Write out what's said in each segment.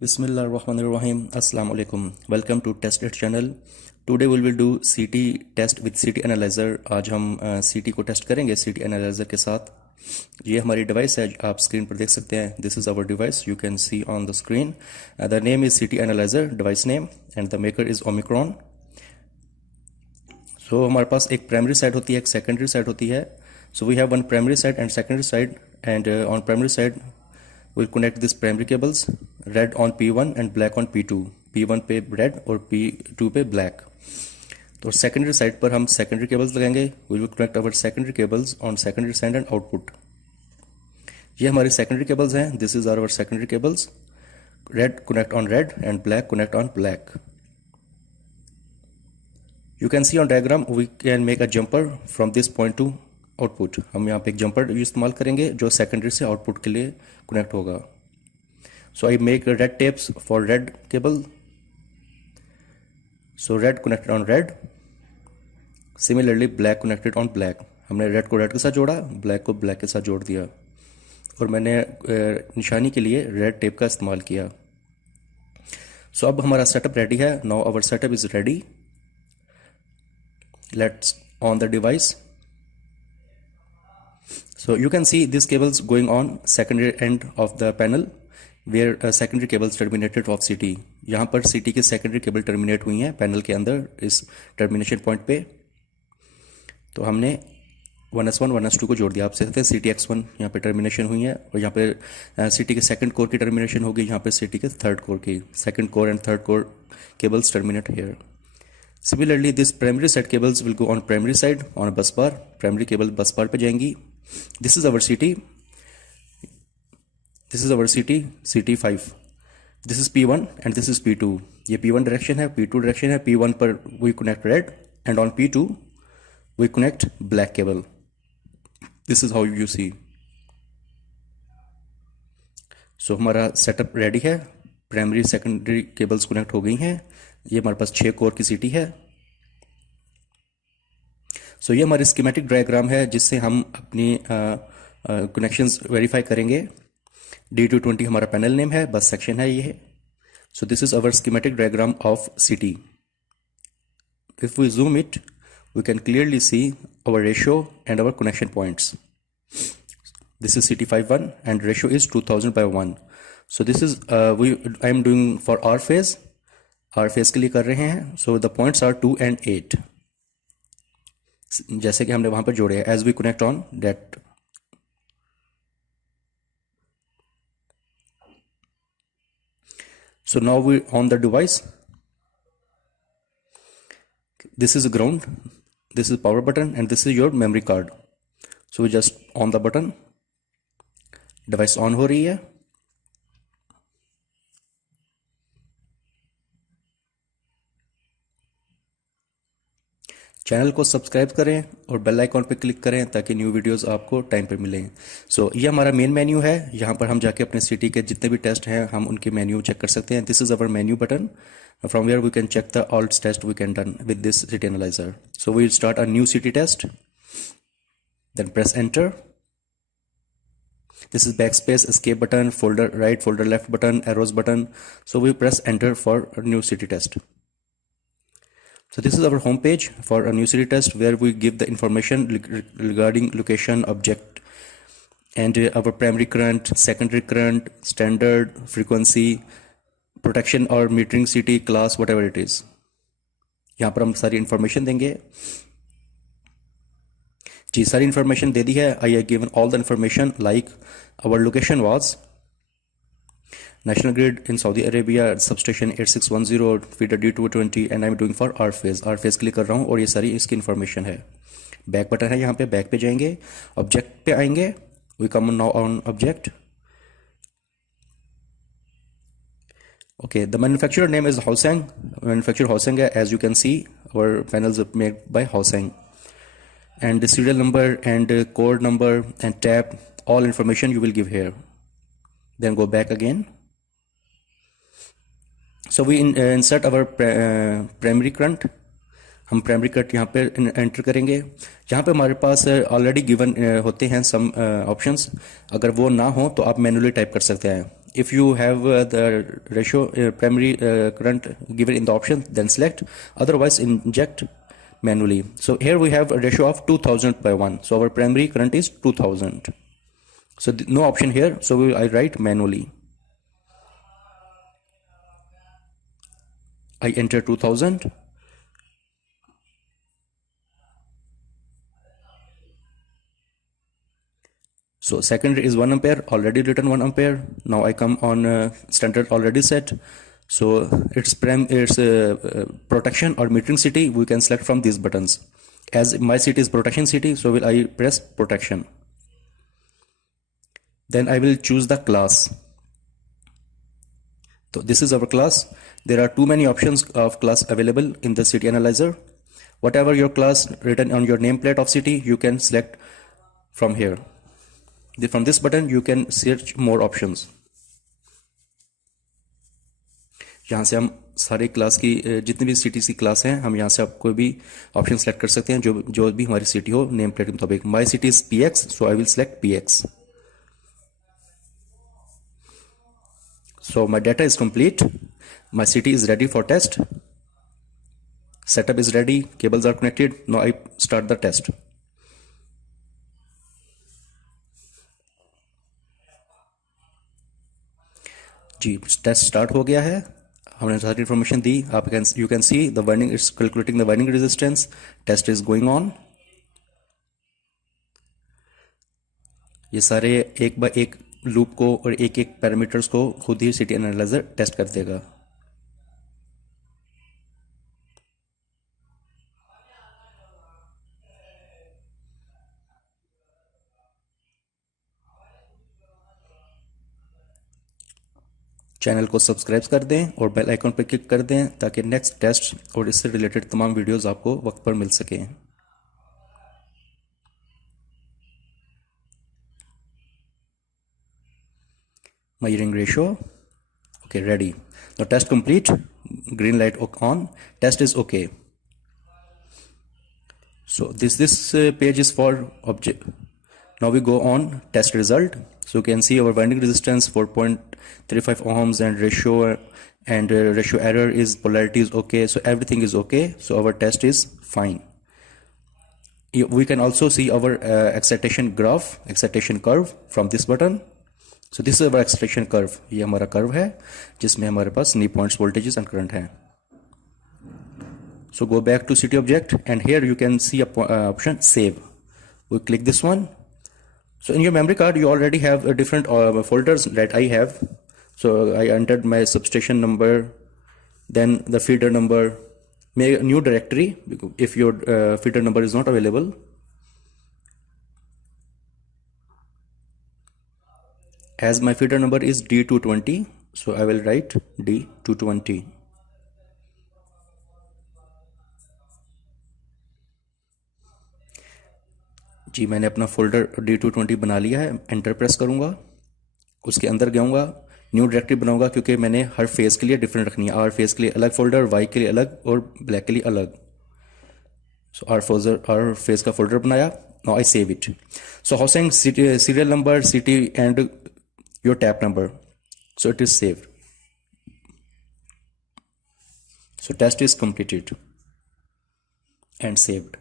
Bismillahirrahmanirrahim. Assalamu alaikum. Welcome to Test It channel. Today we will do CT test with CT analyzer. आज हम CT को टेस्ट करेंगे CT analyzer के साथ. ये हमारी डिवाइस है, आप स्क्रीन पर देख सकते हैं. This is our device. You can see on the screen. The name is CT analyzer, device name, and the maker is Omicron. So हमारे पास एक प्राइमरी साइड होती है, एक सेकेंडरी साइड होती है. So we have one primary side and secondary side, and on primary side we'll connect this primary cables, red on P1 and black on P2. P1 पे red और P2 पे black. तो secondary side पर हम secondary cables लगाएंगे. We will connect our secondary cables on secondary side and output. ये हमारी secondary cables हैं. This is our secondary cables. Red connect on red and black connect on black. You can see on diagram we can make a jumper from this point to output. हम यहाँ पे एक जंपर इस्तेमाल करेंगे जो सेकेंडरी से आउटपुट के लिए कनेक्ट होगा. So I make red tapes for red cable. So red connected on red. Similarly black connected on black. हमने रेड को रेड के साथ जोड़ा, ब्लैक को ब्लैक के साथ जोड़ दिया और मैंने निशानी के लिए रेड टेप का इस्तेमाल किया. सो अब हमारा सेटअप रेडी है. Now our setup is ready. Let's on the device. So you can see these cables going on secondary end of the panel where secondary cables terminated of CT. यहाँ पर CT की secondary cable terminate हुई हैं पैनल के अंदर इस termination point पे. तो हमने 1s1 1s2 को जोड़ दिया. आप देखते हैं CTX1 यहाँ पे termination हुई है और यहाँ पे CT के second core की termination होगी, यहाँ पे CT के third core की. Second core and third core cables terminate here. Similarly this primary side cables will go on primary side on a bus bar. Primary cable bus bar पे जाएंगी. This is our CT. This is our CT, CT5. This is P1 and this is P2. ये P1 direction है, P2 direction है. P1 पर we connect red and on P2 we connect black cable. This is how you see. So हमारा setup ready है. Primary, secondary cables connect हो गई हैं. ये हमारे पास 6 कोर की CT है. सो ये हमारी स्कीमेटिक डायग्राम है जिससे हम अपनी कनेक्शंस वेरीफाई करेंगे. D220 हमारा पैनल नेम है, बस सेक्शन है ये. So this is our schematic diagram of CT. If we zoom it we can clearly see our ratio and our connection points. This is CT51 and ratio is 2000/1. So this is I am doing for R phase. R phase के लिए कर रहे हैं. So the points are 2 and 8 जैसे कि हमने वहां पर जोड़े हैं. As we connect on that. So now we on the device. This is ground, this is power button and this is your memory card. So we just on the button. Device on हो रही है. चैनल को सब्सक्राइब करें और bell icon पर क्लिक करें ताकि new videos आपको टाइम पर मिलें. सो ये हमारा मेन मेन्यू है. यहाँ पर हम जाके अपने CT के जितने भी टेस्ट हैं हम उनके मेन्यू चेक कर सकते हैं. This is our menu button from where we can check the all test we can done with this CT analyser. So we start a new CT test. Then press enter. This is backspace, escape button, folder right, folder left button, arrows button. So we press enter for a new CT test. So this is our home page for a new CT test where we give the information regarding location, object, and our primary current, secondary current, standard, frequency, protection or metering CT, class, whatever it is. यहाँ पर हम सारी information देंगे. जी सारी information दे दी है. I have given all the information like our location was National Grid in Saudi Arabia, substation 8610, feeder D220 and I'm doing for R phase. R phase click कर रहा हूँ और ये सारी इसकी इन्फॉर्मेशन है. बैक बटन है, यहाँ पे बैक पे जाएंगे, ऑब्जेक्ट पे आएंगे. We come now on object. Okay, the manufacturer name is Haoseng. Manufacturer Haoseng है. As you can see our panels made by Haoseng and the serial number and code number and tab, all information you will give here. Then go back again. So we insert our primary current. हम primary cut यहाँ पे एंटर करेंगे. यहाँ पे हमारे पास already given होते हैं सम ऑप्शंस. अगर वो ना हो तो आप मैनुअली टाइप कर सकते हैं. If you have the ratio primary current given in the option, then select, otherwise inject manually. So here we have a ratio of 2000 by 1, so our primary current is 2000. So no option here, so I write manually. I enter 2000. So secondary is 1 ampere, already written 1 ampere. Now I come on standard already set. So its protection or metering city, we can select from these buttons. As my city is protection city, so will I press protection. Then I will choose the class. So this is our class. There are too many options of class available in the city analyzer. Whatever your class written on your nameplate of city, you can select from here. From this button you can search more options. यहाँ से हम सारे क्लास की जितनी भी सिटीज की क्लास हैं, हम यहाँ से आप कोई भी ऑप्शन सेलेक्ट कर सकते हैं जो भी हमारी सिटी हो नेम प्लेट के मुताबिक. My city is PX, so I will select PX. So my data is complete. My city is ready for test. Setup is ready. Cables are connected. Now I start the test. जी test start हो गया है. हमने सारी information दी. आप you can see the winding is calculating the winding resistance. Test is going on. ये सारे एक बाय एक लूप को और एक एक पैरामीटर्स को खुद ही सिटी एनालाइजर टेस्ट कर देगा. चैनल को सब्सक्राइब कर दें और बेल आइकन पर क्लिक कर दें ताकि नेक्स्ट टेस्ट और इससे रिलेटेड तमाम वीडियोस आपको वक्त पर मिल सकें. Measuring ratio. Okay, ready. Now test complete. Green light on. Test is okay. So this page is for object. Now we go on test result. So you can see our winding resistance 4.35 ohms and ratio error is polarity is okay. So everything is okay. So our test is fine. We can also see our excitation graph, excitation curve from this button. So this is our excitation curve. ये हमारा कर्व है जिसमें हमारे पास नी points voltages and current हैं. So go back to city object and here you can see a option save. We click this one. So in your memory card you already have different folders that I have. So I entered my substation number, then the feeder number. Make a new directory if your feeder number is not available. As my feeder number is D220, so I will write D220. जी मैंने अपना folder D220 बना लिया है. Enter press करूँगा. उसके अंदर जाऊँगा. New directory बनाऊँगा क्योंकि मैंने हर फेज के लिए डिफरेंट रखनी है. आर फेज के लिए अलग फोल्डर, वाई के लिए अलग और ब्लैक के लिए अलग. सो आर फेज का फोल्डर बनाया. Now I save it. So housing serial number, city and your tap number, so it is saved. So test is completed and saved.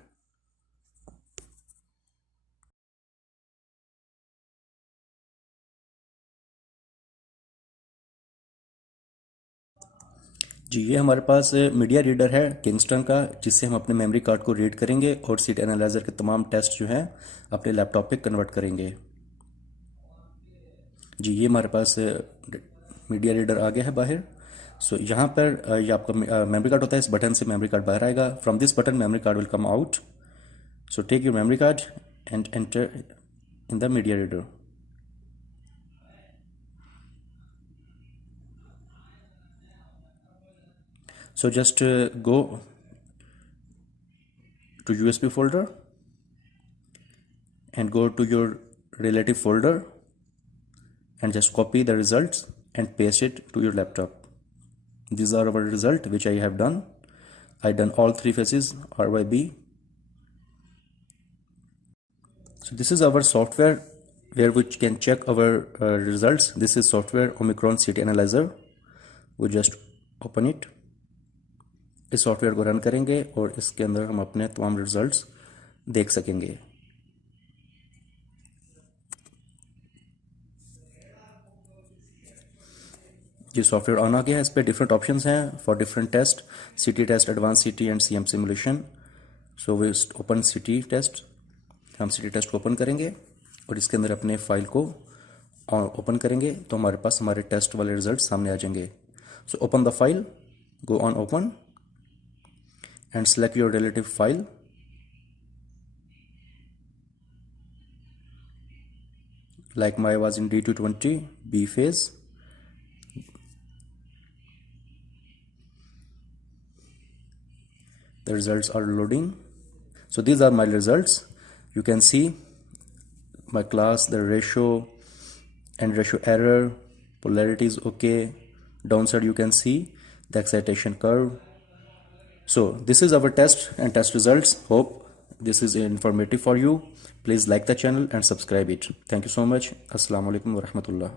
जी ये हमारे पास मीडिया रीडर है किंगस्टन का, जिससे हम अपने मेमोरी कार्ड को रीड करेंगे और सिटी एनालाइजर के तमाम टेस्ट जो हैं अपने लैपटॉप पे कन्वर्ट करेंगे. जी ये हमारे पास मीडिया रीडर आ गया है बाहर. सो यहाँ पर ये आपका मेमोरी कार्ड होता है. इस बटन से मेमोरी कार्ड बाहर आएगा. From this button memory card will come out. So take your memory card and enter in the media reader. So just go to USB folder and go to your relative folder and just copy the results and paste it to your laptop. These are our result which I have done. I done all three phases RYB. So this is our software where we can check our results. This is software Omicron CT Analyzer. We just open it. इस सॉफ्टवेयर को रन करेंगे और इसके अंदर हम अपने तमाम रिजल्ट्स देख सकेंगे. ये सॉफ्टवेयर ऑन आ गया है. इस पर डिफरेंट ऑप्शंस हैं for different test, CT test, advance CT and CM simulation. So we open CT test. हम CT टेस्ट को ओपन करेंगे और इसके अंदर अपने फाइल को ओपन करेंगे तो हमारे पास हमारे टेस्ट वाले रिजल्ट सामने आ जाएंगे. So open the file, go on open and select your relative file. Like my was in D220 B phase. The results are loading. So these are my results. You can see my class, the ratio and ratio error, polarity is okay. Downside you can see the excitation curve. So this is our test and test results. Hope this is informative for you. Please like the channel and subscribe it. Thank you so much. Assalamu alaikum wa rahmatullah.